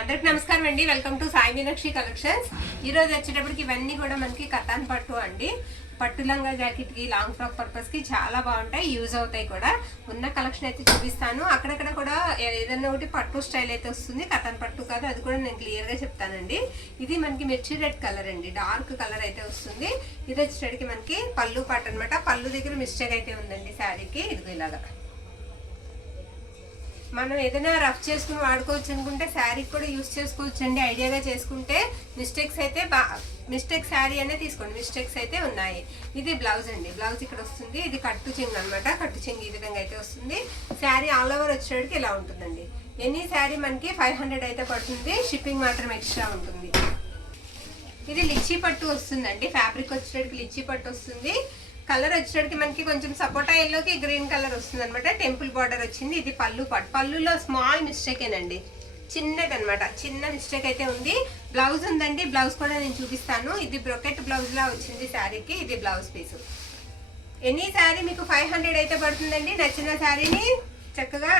అందరికి నమస్కారం అండి. Welcome to Sai Meenakshi collections. ఈ రోజు వచ్చేటప్పటికి ఇవన్నీ కూడా మనకి కతాన్ పట్టు అండి. పట్టు లంగా జాకెట్ కి, లాంగ్ ఫ్రాక్ పర్పస్ కి చాలా బాగుంటాయి, యూజ్ అవుతాయి కూడా. ఉన్న కలెక్షన్ అయితే చూపిస్తాను. అక్కడక్కడ కూడా ఏదైనా ఒకటి పట్టు స్టైల్ అయితే వస్తుంది, కతాన్ పట్టు కాదు, అది కూడా నేను క్లియర్ గా చెప్తానండి. ఇది మనకి మిర్చి రెడ్ కలర్ అండి, డార్క్ కలర్ అయితే వస్తుంది. ఇది వచ్చేటప్పటికి మనకి పళ్ళు పాట అనమాట. పళ్ళు దగ్గర మిస్టేక్ అయితే ఉందండి శారీకి. ఇదిగో ఇలాగా మనం ఏదైనా రఫ్ చేసుకుని వాడుకోవచ్చు అనుకుంటే శారీకి కూడా యూజ్ చేసుకోవచ్చు అండి. ఐడియాగా చేసుకుంటే మిస్టేక్స్ అయితే మిస్టేక్ శారీ అనే తీసుకోండి, మిస్టేక్స్ అయితే ఉన్నాయి. ఇది బ్లౌజ్ అండి. బ్లౌజ్ ఇక్కడ వస్తుంది. ఇది కట్టు చెంగు అనమాట. కట్టు చెంగు ఈ విధంగా అయితే వస్తుంది. శారీ ఆల్ ఓవర్ వచ్చేటికి ఇలా ఉంటుందండి. ఎనీ శారీ మనకి 500 అయితే పడుతుంది. షిప్పింగ్ మాత్రం ఎక్స్ట్రా ఉంటుంది. ఇది లిచ్చీ పట్టు వస్తుందండి. ఫ్యాబ్రిక్ వచ్చేటికి లిచ్చీ పట్టు వస్తుంది. కలర్ వచ్చేటికి మనకి కొంచెం సపోటా ఎల్లోకి గ్రీన్ కలర్ వస్తుంది అనమాట. టెంపుల్ బార్డర్ వచ్చింది. ఇది పళ్ళు పాటు. పళ్ళులో స్మాల్ మిస్టేక్ ఏనండి, చిన్నది అనమాట. చిన్న మిస్టేక్ అయితే ఉంది. బ్లౌజ్ ఉందండి, బ్లౌజ్ కూడా నేను చూపిస్తాను. ఇది బ్రొకెట్ బ్లౌజ్ లా వచ్చింది శారీకి. ఇది బ్లౌజ్ పీసు. ఎనీ శారీ మీకు 500 అయితే పడుతుందండి. నచ్చిన శారీని చక్కగా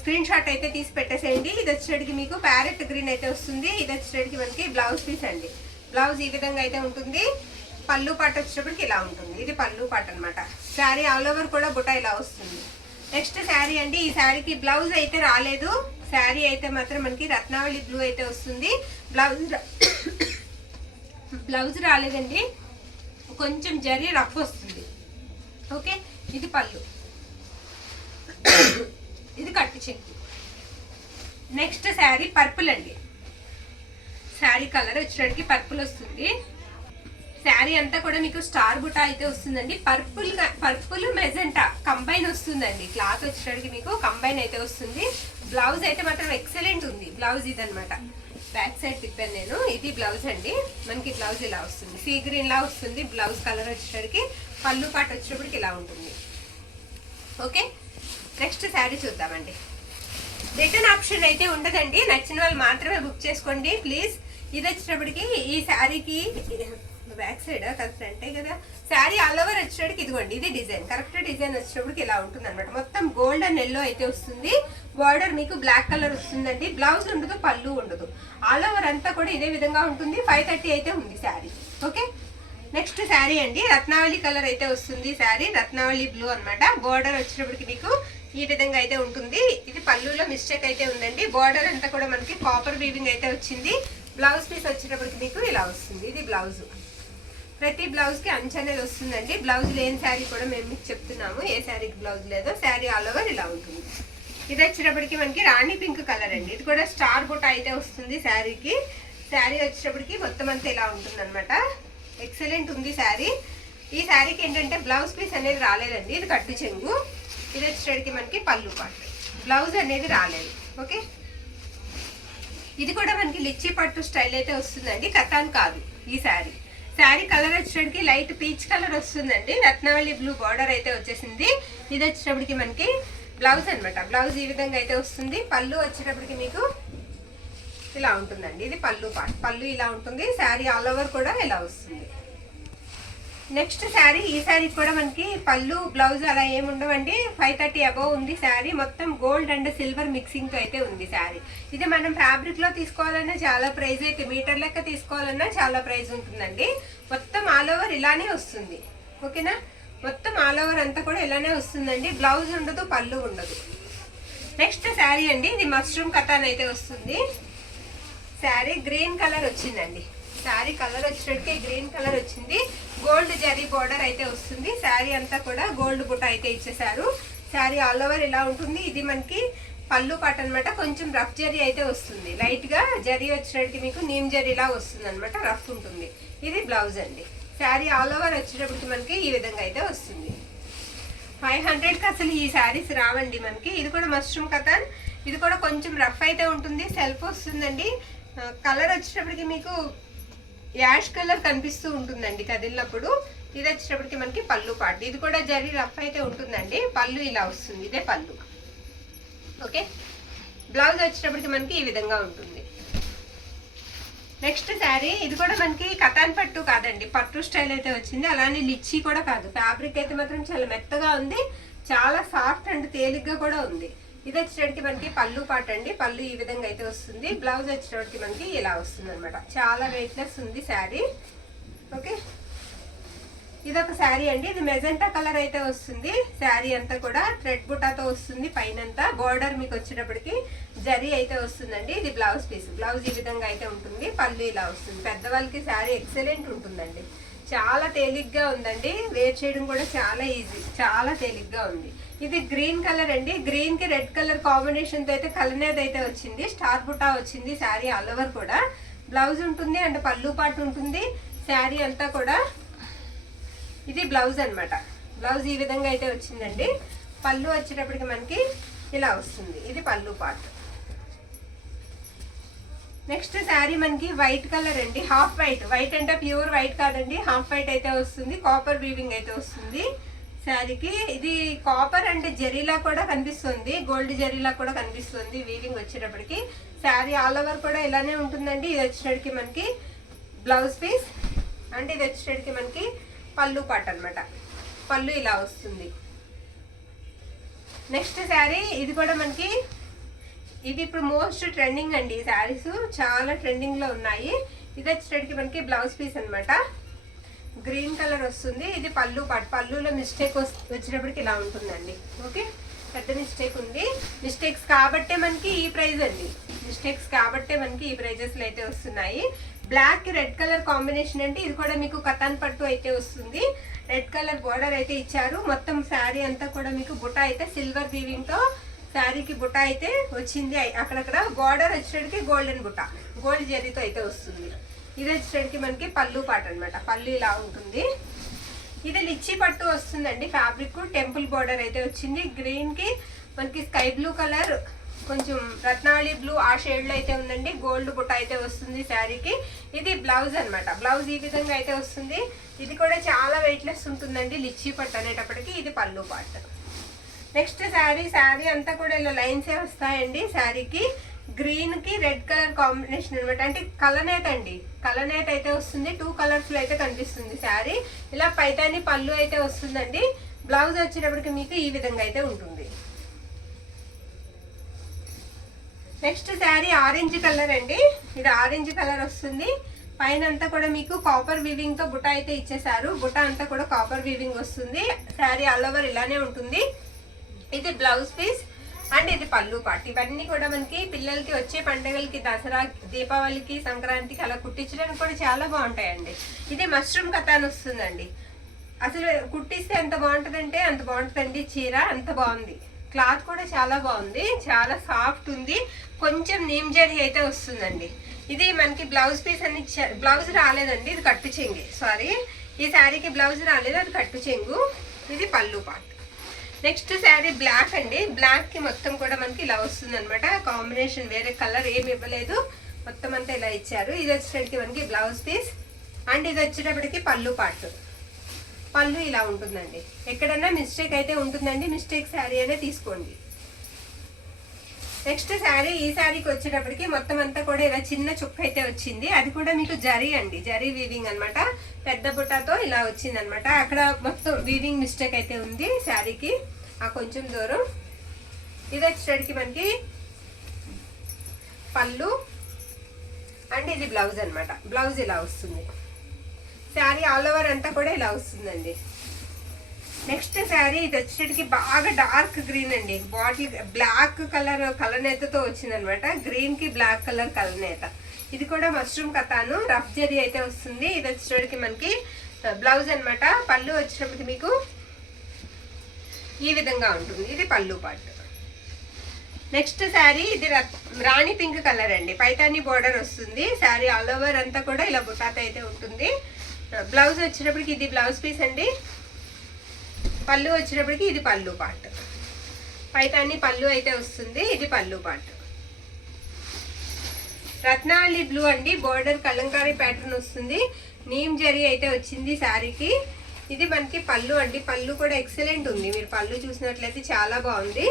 స్క్రీన్ షాట్ అయితే తీసి పెట్టేసేయండి. ఇది వచ్చేటికి మీకు ప్యారెట్ గ్రీన్ అయితే వస్తుంది. ఇది వచ్చేటికి మనకి బ్లౌజ్ పీస్ అండి. బ్లౌజ్ ఈ విధంగా అయితే ఉంటుంది. పళ్ళు పాట వచ్చేటప్పటికి ఇలా ఉంటుంది. ఇది పళ్ళు పాట అనమాట. శారీ ఆల్ ఓవర్ కూడా బుట్ట ఇలా వస్తుంది. నెక్స్ట్ శారీ అండి. ఈ శారీకి బ్లౌజ్ అయితే రాలేదు. శారీ అయితే మాత్రం మనకి రత్నావళి బ్లూ అయితే వస్తుంది. బ్లౌజ్ రాలేదండి, కొంచెం జరీ రఫ్ వస్తుంది. ఓకే, ఇది పళ్ళు, ఇది కట్టు చెక్కు. నెక్స్ట్ శారీ పర్పుల్ అండి. శారీ కలర్ వచ్చేటికి పర్పుల్ వస్తుంది. శారీ అంతా కూడా మీకు స్టార్ బుటా అయితే వస్తుందండి. పర్పుల్ మెజెంటా కంబైన్ వస్తుందండి. క్లాత్ వచ్చేటికి మీకు కంబైన్ అయితే వస్తుంది. బ్లౌజ్ అయితే మాత్రం ఎక్సలెంట్ ఉంది. బ్లౌజ్ ఇదనమాట. బ్యాక్ సైడ్ తిప్పాను నేను. ఇది బ్లౌజ్ అండి. మనకి బ్లౌజ్ ఇలా వస్తుంది, సీ గ్రీన్ లా వస్తుంది. బ్లౌజ్ కలర్ వచ్చేటికి పళ్ళు పాట వచ్చేటప్పటికి ఇలా ఉంటుంది. ఓకే, నెక్స్ట్ శారీ చూద్దామండి. రిటర్న్ ఆప్షన్ అయితే ఉండదండి. నచ్చిన వాళ్ళు మాత్రమే బుక్ చేసుకోండి ప్లీజ్. ఇది వచ్చేటప్పటికి ఈ శారీకి బ్యాక్ సైడ్ కదా, ఫ్రంటే కదా. శారీ ఆల్ ఓవర్ వచ్చేటికి ఇదిగోండి, ఇది డిజైన్. కరెక్ట్ డిజైన్ వచ్చేటప్పటికి ఇలా ఉంటుంది అనమాట. మొత్తం గోల్డ్ అండ్ ఎల్లో అయితే వస్తుంది. బార్డర్ మీకు బ్లాక్ కలర్ వస్తుందండి. బ్లౌజ్ ఉండదు, పళ్ళు ఉండదు. ఆల్ ఓవర్ అంతా కూడా ఇదే విధంగా ఉంటుంది. 530 అయితే ఉంది శారీ. ఓకే, నెక్స్ట్ శారీ అండి. రత్నావళి కలర్ అయితే వస్తుంది శారీ. రత్నావళి బ్లూ అనమాట. బార్డర్ వచ్చేటప్పటికి మీకు ఈ విధంగా అయితే ఉంటుంది. ఇది పళ్ళులో మిస్టేక్ అయితే ఉందండి. బార్డర్ అంతా కూడా మనకి కాపర్ వీవింగ్ అయితే వచ్చింది. బ్లౌజ్ పీస్ వచ్చేటప్పటికి మీకు ఇలా వస్తుంది. ఇది బ్లౌజ్. ప్రతి బ్లౌజ్ కి అంచు అనేది వస్తుందండి. బ్లౌజ్ లేని శారీ కూడా మేము మీకు చెప్తున్నాము, ఏ శారీకి బ్లౌజ్ లేదో. శారీ ఆల్ ఓవర్ ఇలా ఉంటుంది. ఇది వచ్చేటప్పటికి మనకి రాణి పింక్ కలర్ అండి. ఇది కూడా స్టార్ బుట్ట అయితే వస్తుంది శారీకి. శారీ వచ్చేటప్పటికి మొత్తం అంతా ఇలా ఉంటుంది అనమాట. ఎక్సలెంట్ ఉంది శారీ. ఈ శారీకి ఏంటంటే బ్లౌజ్ పీస్ అనేది రాలేదండి. ఇది కట్టు చెంగు. ఇది వచ్చేటప్పటికి మనకి పళ్ళు పాటు. బ్లౌజ్ అనేది రాలేదు. ఓకే, ఇది కూడా మనకి లిచ్చీ పట్టు స్టైల్ అయితే వస్తుందండి, కతాన్ కాదు ఈ శారీ. శారీ కలర్ వచ్చేటప్పటికి లైట్ పీచ్ కలర్ వస్తుందండి. రత్నావళి బ్లూ బార్డర్ అయితే వచ్చేసింది. ఇది వచ్చేటప్పటికి మనకి బ్లౌజ్ అనమాట. బ్లౌజ్ ఈ విధంగా అయితే వస్తుంది. పళ్ళు వచ్చేటప్పటికి మీకు ఇలా ఉంటుందండి. ఇది పళ్ళు పార్ట్. పళ్ళు ఇలా ఉంటుంది. శారీ ఆల్ ఓవర్ కూడా ఇలా వస్తుంది. నెక్స్ట్ శారీ. ఈ శారీ కూడా మనకి పళ్ళు బ్లౌజ్ అలా ఏమి ఉండవండి. 530 అబౌవ్ ఉంది శారీ. మొత్తం గోల్డ్ అండ్ సిల్వర్ మిక్సింగ్ తో అయితే ఉంది శారీ. ఇది మనం ఫ్యాబ్రిక్ లో తీసుకోవాలన్నా చాలా ప్రైస్ అయితే, మీటర్ లెక్క తీసుకోవాలన్నా చాలా ప్రైస్ ఉంటుందండి. మొత్తం ఆల్ ఓవర్ ఇలానే వస్తుంది. ఓకేనా, మొత్తం ఆల్ ఓవర్ అంతా కూడా ఇలానే వస్తుందండి. బ్లౌజ్ ఉండదు, పళ్ళు ఉండదు. నెక్స్ట్ శారీ అండి. ఇది మష్రూమ్ కతాన్ అయితే వస్తుంది. శారీ గ్రీన్ కలర్ వచ్చిందండి. శారీ కలర్ వచ్చేటప్పటికి గ్రీన్ కలర్ వచ్చింది. గోల్డ్ జరీ బార్డర్ అయితే వస్తుంది. శారీ అంతా కూడా గోల్డ్ బుట్ట అయితే ఇచ్చేసారు. శారీ ఆల్ ఓవర్ ఇలా ఉంటుంది. ఇది మనకి పళ్ళు పాట అనమాట. కొంచెం రఫ్ జరీ అయితే వస్తుంది. లైట్ గా జరీ వచ్చేటప్పటికి మీకు నీమ్ జరీలా వస్తుంది అనమాట. రఫ్ ఉంటుంది. ఇది బ్లౌజ్ అండి. శారీ ఆల్ ఓవర్ వచ్చేటప్పటికి మనకి ఈ విధంగా అయితే వస్తుంది. 500కి అసలు ఈ శారీస్ రావండి మనకి. ఇది కూడా మష్రూమ్ కతాన్. ఇది కూడా కొంచెం రఫ్ అయితే ఉంటుంది. సెల్ఫ్ వస్తుందండి. కలర్ వచ్చేటప్పటికి మీకు యాష్ కలర్ కనిపిస్తూ ఉంటుందండి కదిలినప్పుడు. ఇది వచ్చేటప్పటికి మనకి పళ్ళు పాటు. ఇది కూడా జరీ రఫ్ అయితే ఉంటుందండి. పళ్ళు ఇలా వస్తుంది. ఇదే పళ్ళు. ఓకే, బ్లౌజ్ వచ్చేటప్పటికి మనకి ఈ విధంగా ఉంటుంది. నెక్స్ట్ శారీ. ఇది కూడా మనకి కతాన్ పట్టు కాదండి, పట్టు స్టైల్ అయితే వచ్చింది. అలానే లిచ్చీ కూడా కాదు. ఫ్యాబ్రిక్ అయితే మాత్రం చాలా మెత్తగా ఉంది. చాలా సాఫ్ట్ అండ్ తేలిగ్గా కూడా ఉంది. ఇది వచ్చేటికి మనకి పళ్ళు పాట అండి. పళ్ళు ఈ విధంగా అయితే వస్తుంది. బ్లౌజ్ వచ్చేటికి మనకి ఇలా వస్తుంది అనమాట. చాలా వెయిట్లెస్ ఉంది శారీ. ఓకే, ఇదొక శారీ అండి. ఇది మెజెంటా కలర్ అయితే వస్తుంది. శారీ అంతా కూడా థ్రెడ్ బుటాతో వస్తుంది. పైనంతా బోర్డర్ మీకు వచ్చేటప్పటికి జరీ అయితే వస్తుందండి. ఇది బ్లౌజ్ పీస్. బ్లౌజ్ ఈ విధంగా అయితే ఉంటుంది. పళ్ళు ఇలా వస్తుంది. పెద్దవాళ్ళకి శారీ ఎక్సలెంట్ ఉంటుందండి. చాలా తేలిగ్గా ఉందండి. వేర్ చేయడం కూడా చాలా ఈజీ, చాలా తేలిగ్గా ఉంది. ఇది గ్రీన్ కలర్ అండి. గ్రీన్ కి రెడ్ కలర్ కాంబినేషన్ తో అయితే కలనేది అయితే వచ్చింది. స్టార్ బుటా వచ్చింది. శారీ ఆల్ ఓవర్ కూడా బ్లౌజ్ ఉంటుంది అండ్ పళ్ళు పాటు ఉంటుంది. శారీ అంతా కూడా ఇది బ్లౌజ్ అన్నమాట. బ్లౌజ్ ఈ విధంగా అయితే వచ్చిందండి. పళ్ళు వచ్చేటప్పటికి మనకి ఇలా వస్తుంది. ఇది పళ్ళు పార్ట్. నెక్స్ట్ శారీ మనకి వైట్ కలర్ అండి. Half white. వైట్ అంటే ప్యూర్ వైట్ కాదండి, హాఫ్ వైట్ అయితే వస్తుంది. కాపర్ వీవింగ్ అయితే వస్తుంది శారీకి. ఇది కాపర్ అంటే జరీలా కూడా కనిపిస్తుంది, గోల్డ్ జరీలా కూడా కనిపిస్తుంది వీవింగ్ వచ్చేటప్పటికి. శారీ ఆల్ ఓవర్ కూడా ఇలానే ఉంటుందండి. ఇది వచ్చేటప్పటికి మనకి బ్లౌజ్ పీస్ అంటే ఇది వచ్చేటప్పటికి మనకి పళ్ళు పాట అన్నమాట. పళ్ళు ఇలా వస్తుంది. నెక్స్ట్ శారీ ఇది కూడా మనకి ఇది ఇప్పుడు మోస్ట్ ట్రెండింగ్ అండి. ఈ శారీస్ చాలా ట్రెండింగ్ లో ఉన్నాయి. ఇది వచ్చేటప్పటికి మనకి బ్లౌజ్ పీస్ అన్నమాట. గ్రీన్ కలర్ వస్తుంది. ఇది పళ్ళు పాట. పళ్ళులో మిస్టేక్ వచ్చేటప్పటికి ఇలా ఉంటుందండి. ఓకే, పెద్ద మిస్టేక్ ఉంది. మిస్టేక్స్ కాబట్టే మనకి ఈ ప్రైజ్ అండి. మిస్టేక్స్ కాబట్టే మనకి ఈ ప్రైజెస్ అయితే వస్తున్నాయి. బ్లాక్ రెడ్ కలర్ కాంబినేషన్ అంటే ఇది కూడా మీకు కతాన్ పట్టు అయితే వస్తుంది. రెడ్ కలర్ బోర్డర్ అయితే ఇచ్చారు. మొత్తం శారీ అంతా కూడా మీకు బుట్ట అయితే సిల్వర్ వీవింగ్ తో శారీకి బుట్ట అయితే వచ్చింది. అక్కడక్కడ బోర్డర్ వచ్చేటికి గోల్డెన్ బుట్ట, గోల్డ్ జరీతో అయితే వస్తుంది. ఇది వచ్చేటికి మనకి పళ్ళు పాట అన్నమాట. పళ్ళు ఇలా ఉంటుంది. ఇది లిచ్చి పట్టు వస్తుందండి. ఫ్యాబ్రిక్ టెంపుల్ బోర్డర్ అయితే వచ్చింది. గ్రీన్ కి మనకి స్కై బ్లూ కలర్, కొంచెం రత్నావళి బ్లూ ఆ షేడ్ లో అయితే ఉందండి. గోల్డ్ బుట్ట అయితే వస్తుంది శారీకి. ఇది బ్లౌజ్ అన్నమాట. బ్లౌజ్ ఈ విధంగా అయితే వస్తుంది. ఇది కూడా చాలా వెయిట్లెస్ ఉంటుందండి లిచ్చి పట్టు అనేటప్పటికి. ఇది పళ్ళు పార్ట్. నెక్స్ట్ శారీ అంతా కూడా ఇలా లైన్స్ ఏ వస్తాయండి. శారీకి గ్రీన్ కి రెడ్ కలర్ కాంబినేషన్ అనమాట. అంటే కలనేత అండి. కలనేత అయితే వస్తుంది. 2 కలర్స్ లో అయితే కనిపిస్తుంది శారీ. ఇలా పైతాని పళ్ళు అయితే వస్తుందండి. బ్లౌజ్ వచ్చేటప్పటికి మీకు ఈ విధంగా అయితే ఉంటుంది. నెక్స్ట్ శారీ ఆరెంజ్ కలర్ అండి. ఇది ఆరెంజ్ కలర్ వస్తుంది. పైన అంతా కూడా మీకు కాపర్ వీవింగ్ తో బుట్ట అయితే ఇచ్చేసారు. బుట్ట అంతా కూడా కాపర్ వీవింగ్ వస్తుంది. శారీ ఆల్ ఓవర్ ఇలానే ఉంటుంది. ఇది బ్లౌజ్ పీస్ అండ్ ఇది పళ్ళు పార్ట్. ఇవన్నీ కూడా మనకి పిల్లలకి వచ్చే పండుగలకి, దసరా, దీపావళికి, సంక్రాంతికి అలా కుట్టించడానికి కూడా చాలా బాగుంటాయండి. ఇది మష్రూమ్ కథాన్ వస్తుందండి. అసలు కుట్టిస్తే ఎంత బాగుంటుందంటే అంత బాగుంటుందండి. చీర అంత బాగుంది. క్లాత్ కూడా చాలా బాగుంది. చాలా సాఫ్ట్ ఉంది. కొంచెం నీమ్ జరీ అయితే వస్తుందండి. ఇది మనకి బ్లౌజ్ పీస్ అని బ్లౌజ్ రాలేదండి. ఇది కట్టు చెంగు. సారీ, ఈ శారీకి బ్లౌజ్ రాలేదు, అది కట్టు చెంగు. ఇది పళ్ళు పార్ట్. నెక్స్ట్ శారీ బ్లాక్ అండి. బ్లాక్ కి మొత్తం కూడా మనకి ఇలా వస్తుంది అనమాట. కాంబినేషన్ వేరే కలర్ ఏమి ఇవ్వలేదు, మొత్తం అంతా ఇలా ఇచ్చారు. ఇది వచ్చేటప్పటికి మనకి బ్లౌజ్ పీస్ అండ్ ఇది వచ్చేటప్పటికి పళ్ళు పార్ట్. పళ్ళు ఇలా ఉంటుందండి. ఎక్కడన్నా మిస్టేక్ అయితే ఉంటుందండి. మిస్టేక్ శారీ అనే తీసుకోండి. నెక్స్ట్ శారీ, ఈ శారీకి వచ్చేటప్పటికి మొత్తం అంతా కూడా ఇలా చిన్న చుక్క అయితే వచ్చింది. అది కూడా మీకు జరీ అండి. జరీ వీవింగ్ అనమాట. పెద్ద బుట్టతో ఇలా వచ్చింది అనమాట. అక్కడ మొత్తం వీవింగ్ మిస్టేక్ అయితే ఉంది శారీకి, ఆ కొంచెం దూరం. ఇది వచ్చేటప్పటికి మనకి పళ్ళు అండ్ ఇది బ్లౌజ్ అనమాట. బ్లౌజ్ ఇలా వస్తుంది. శారీ ఆల్ ఓవర్ అంతా కూడా ఇలా వస్తుందండి. నెక్స్ట్ శారీ ఇది వచ్చేటికి బాగా డార్క్ గ్రీన్ అండి. బాటిల్ బ్లాక్ కలర్ కలనేతతో వచ్చింది అనమాట. గ్రీన్ కి బ్లాక్ కలర్ కలనేత. ఇది కూడా మష్రూమ్ కథాను రఫ్ జరీ అయితే వస్తుంది. ఇది వచ్చేటికి మనకి బ్లౌజ్ అనమాట. పళ్ళు వచ్చేటప్పటికి మీకు ఈ విధంగా ఉంటుంది. ఇది పళ్ళు పార్ట్. నెక్స్ట్ శారీ ఇది రాణి పింక్ కలర్ అండి. పైతాని బోర్డర్ వస్తుంది. శారీ ఆల్ ఓవర్ అంతా కూడా ఇలా బుటాతో అయితే ఉంటుంది. బ్లౌజ్ వచ్చేటప్పటికి ఇది బ్లౌజ్ పీస్ అండి. పళ్ళు వచ్చేటప్పటికి ఇది పళ్ళు పార్ట్. పైతాని పళ్ళు అయితే వస్తుంది. ఇది పళ్ళు పార్ట్. రత్నావళి బ్లూ అండి. బోర్డర్ కలంకారీ ప్యాటర్న్ వస్తుంది. నీమ్ జరీ అయితే వచ్చింది శారీకి. ఇది మనకి పళ్ళు అండి. పళ్ళు కూడా ఎక్సలెంట్ ఉంది. మీరు పళ్ళు చూసినట్లయితే చాలా బాగుంది.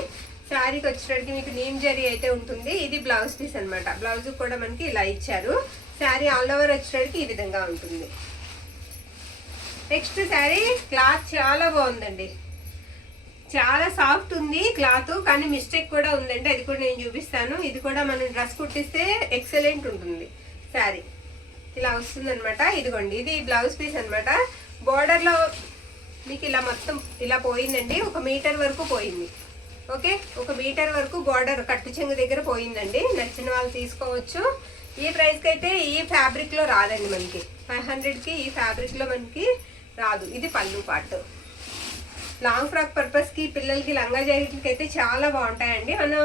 శారీకి వచ్చేటప్పటికి మీకు నీమ్ జరీ అయితే ఉంటుంది. ఇది బ్లౌజ్ పీస్ అనమాట. బ్లౌజ్ కూడా మనకి ఇలా ఇచ్చారు. శారీ ఆల్ ఓవర్ వచ్చేటప్పటికి ఈ విధంగా ఉంటుంది. నెక్స్ట్ శారీ క్లాత్ చాలా బాగుందండి. చాలా సాఫ్ట్ ఉంది క్లాత్, కానీ మిస్టేక్ కూడా ఉందండి, అది కూడా నేను చూపిస్తాను. ఇది కూడా మనం డ్రెస్ కుట్టిస్తే ఎక్సలెంట్ ఉంటుంది శారీ. ఇలా వస్తుంది అనమాట. ఇదిగోండి, ఇది బ్లౌజ్ పీస్ అనమాట. బోర్డర్లో మీకు ఇలా మొత్తం ఇలా పోయిందండి, 1 మీటర్ వరకు పోయింది. ఓకే, 1 మీటర్ వరకు బోర్డర్ కట్టు చెంగు దగ్గర పోయిందండి. నచ్చిన వాళ్ళు తీసుకోవచ్చు. ఈ ప్రైస్కి అయితే ఈ ఫ్యాబ్రిక్లో రాదండి మనకి, 500కి ఈ ఫ్యాబ్రిక్లో మనకి రాదు. ఇది పళ్ళు పార్ట్. లాంగ్ ఫ్రాక్ పర్పస్కి, పిల్లలకి లంగా జాకెట్లకి అయితే చాలా బాగుంటాయండి. మనం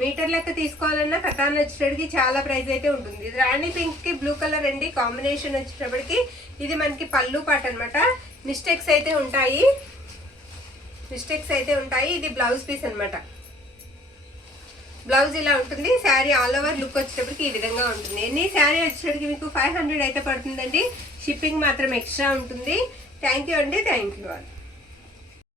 మీటర్ లెక్క తీసుకోవాలన్నా కటాన్ వచ్చేటప్పటికి చాలా ప్రైస్ అయితే ఉంటుంది. ఇది రాణి పింక్కి బ్లూ కలర్ అండి కాంబినేషన్ వచ్చేటప్పటికి. ఇది మనకి పళ్ళు పార్ట్ అనమాట. మిస్టేక్స్ అయితే ఉంటాయి. ఇది బ్లౌజ్ పీస్ అనమాట. బ్లౌజ్ ఇలా ఉంటుంది. శారీ ఆల్ ఓవర్ లుక్ వచ్చేటప్పటికి ఈ విధంగా ఉంటుంది. ఎన్ని శారీ వచ్చేటప్పటికి మీకు 500 అయితే పడుతుందండి. షిప్పింగ్ మాత్రం ఎక్స్ట్రా ఉంటుంది. థ్యాంక్ యూ అండి. Thank you all.